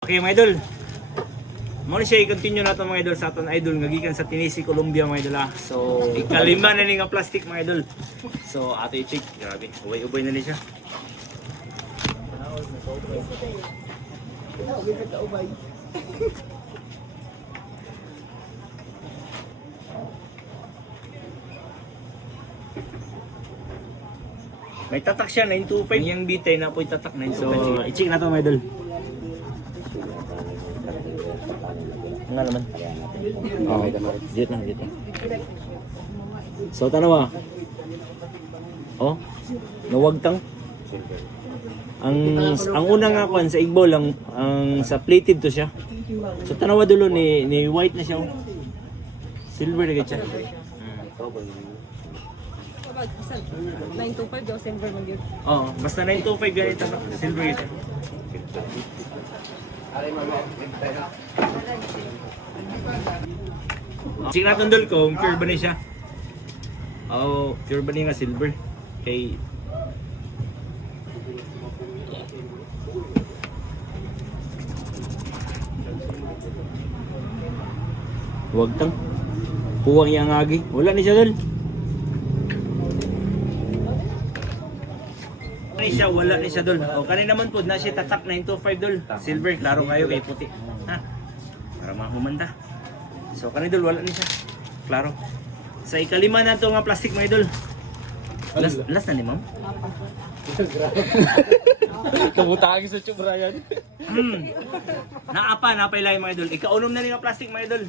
Okay mga idol. Muna siya i-continue natin mga idol sa aton idol nga gikan sa Tennessee, Colombia mga idol. So ikalima na ni nga plastic mga idol. So ato i-check. Grabe, ubay-ubay na ni siya. May tatak siya 925. Yung bitay na po tatak 925. So i-check natin mga idol. Nga naman. Oh, dito na, dito. So, tanawa. Oh, nawagtang. Ang unang nga kuan sa igbo lang, ang sa plated to siya. So, tanawa dulo ni white na siya. Oh. Silver na siya. 925 daw silver man gyud. Oo, basta 925 ganito silver ito. Check natin dol kung pure ba niya siya. Oh, pure ba niya nga silver. Okay. Huwag tang. Puwang yang agi. Wala ni siya dol. Wala ni siya dol. O kanina naman po na siya tatak 925 dol. Silver, klaro kayo kay puti. Ha? Para mahumanda. So kanina dol wala ni siya. Klaro. Sa ikalima na to nga plastic mga idol. Last na ni ma'am? Kabutang sa tube Ryan. Naapay lang mga idol. Ikaunom na ni nga plastic mga idol.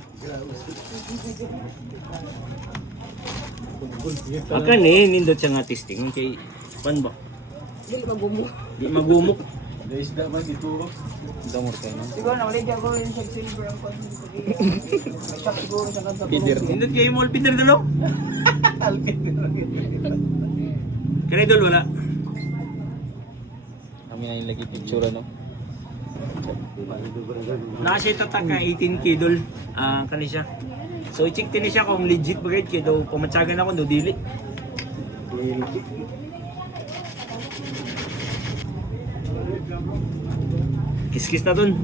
Akan nindot siya nga testing kay pan ba? Dili magumo. Di magumok. Isda ba si Turo? Damor kayo no? Siguro na wala ko rin sa silver ang pag shock siguro sa kanta. Peter. Nindot kayo mo Peter dalo. Kaya idol wala. Kami na yung lagi picture no? Nasa tatak nga 18k dol. Kani siya. So i-check din siya kung legit ba kay daw pamatsagan ako do dili. Kiskis na dun.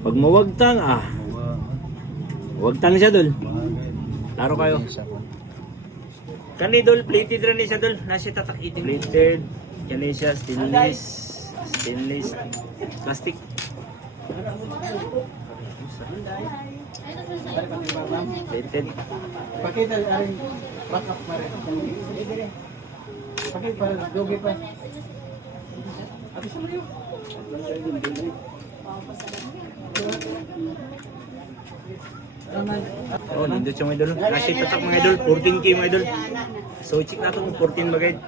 Pag mawagtang wagtang siya dol. Laro kayo. Kani dol plated rin siya dol. Nasa tatak 18 plated. Kani siya stainless plastic. Plated. Pakita rin backup pa rin. Pakita pa rin, dogi pa. Abis mo yun. Oh, nindot siya mga idol. Nasa tatak mga idol. 14k mga idol. So check natin kung 14 ba guys.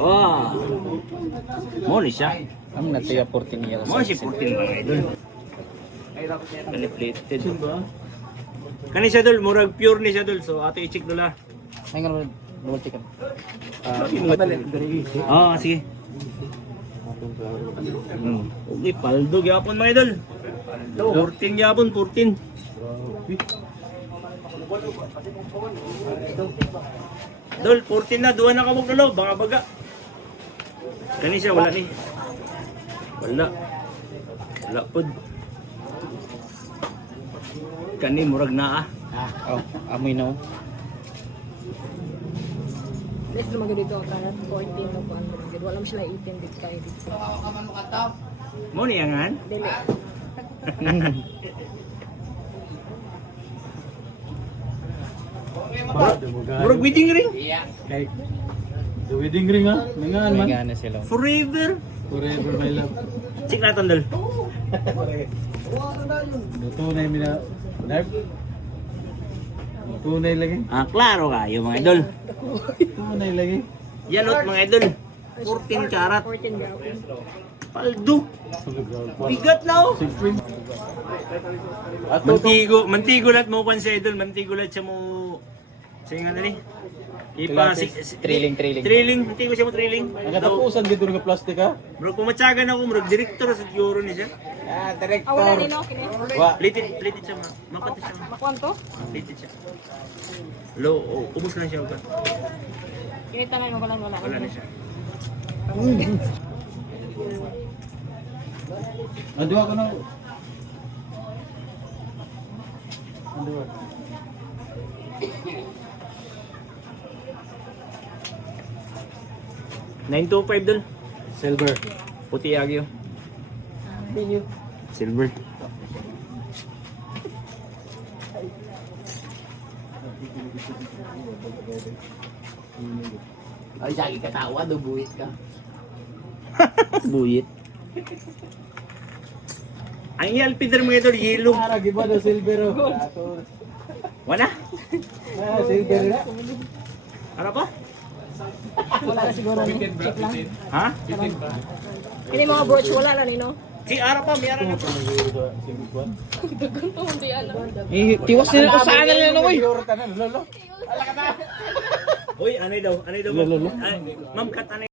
Oh. Mo ni siya. Kami na tiya 14 niya. Mo siya 14 mga idol. Kani plated. Kani siya dol, murag pure ni siya dol. So ato i-check dula. Ay nga naman. Double check. Sige. Okay, paldo gyapon mga idol. 14 gyapon, 14. Dol, 14 na, duwa na kamog dalo, banga baga. Kani siya, wala ni. Wala pod. Kani, murag naa. Oh, amoy na oh. Let's lumagay dito kanan 14 no kuan. Wala mo sila 18 dito kay dito. Mo ni angan? Dili. Murag wedding ring. Kay the wedding ring ha, mingan May man. gana sila. Forever. Forever my love. Check natin dol. Tunay mina. Live. Tunay lagi. Klaro kayo mga idol. Tunay lagi. Yanot mga idol. 14 karat. 14 daw. Paldo. Bigat na oh. Supreme. Mantigo lahat mo pan sa idol. Mantigo lahat siya mo Sige nga na ni. Ipa Trailing. Trailing, hindi ko siya mo trailing. Ang katapusan dito ng plastic ha? Bro, kumatsagan ako, bro, director sa siguro ni siya. Ah, Ah, wala director. nino, kini. Wa. Plated siya, mapati siya. Makuan to? Plated siya. Low, ubos na siya. Kini tanan mo wala. Wala na siya. Nandiwa ko na. Nandiwa. 925 dun. Silver. Puti agyo. Silver. Ay, sagi katawa, dubuit ka. Buyit. Ang ialpider mo ito, yellow. Ah, giba na silver oh. Ato. Wala. Ah, silver na. Ano pa? Wala na siguro. Check lang. Ha? Kini mga brooch wala na nino. Si Ara pa, may Ara na pa. Dagan to hindi alam. Tiwas nila ko sana nila no, oy. Silver ka na, lolo. Uy, anay daw? Ay, ma'am, kat anay.